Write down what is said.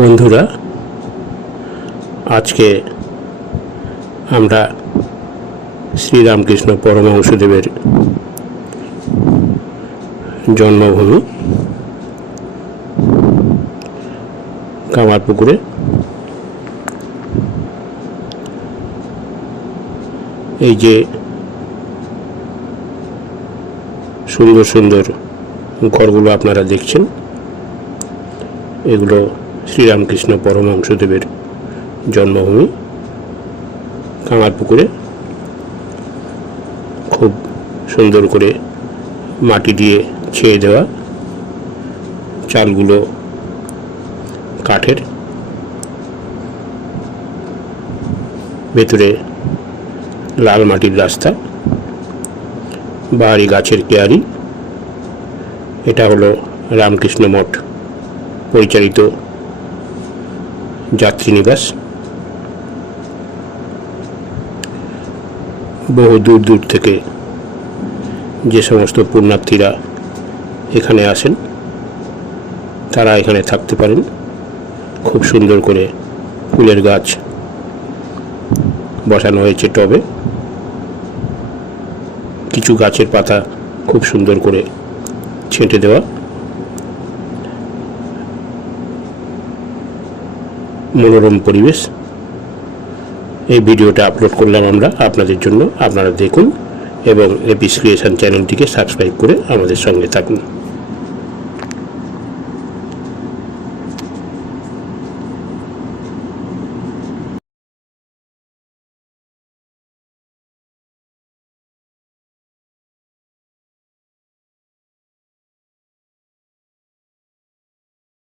বন্ধুরা, আজকে আমরা শ্রীরামকৃষ্ণ পরমহংসদেবের জন্মভূমি কামারপুকুরে এই যে সুন্দর সুন্দর ঘরগুলো আপনারা দেখছেন, এগুলো শ্রীরামকৃষ্ণ পরমহংসদেবের জন্মভূমি কামারপুকুরে খুব সুন্দর করে মাটি দিয়ে ছেয়ে দেওয়া চালগুলো কাঠের। ভেতরে লাল মাটির রাস্তা, বাহারি গাছের কেয়ারি। এটা হলো রামকৃষ্ণ মঠ, পরিচালিত যাত্রীনিবাস বহু দূর দূর থেকে যে সমস্ত পুণ্যার্থীরা এখানে আসেন, তারা এখানে থাকতে পারেন। খুব সুন্দর করে ফুলের গাছ বসানো হয়েছে টবে। কিছু গাছের পাতা খুব সুন্দর করে ছেঁটে দেওয়া। মনোরম পরিবেশ। এই ভিডিওটা আপলোড করলাম আমরা আপনাদের জন্য। আপনারা দেখুন এবং এপিস ক্রিয়েশন চ্যানেলটিকে সাবস্ক্রাইব করে আমাদের সঙ্গে থাকুন।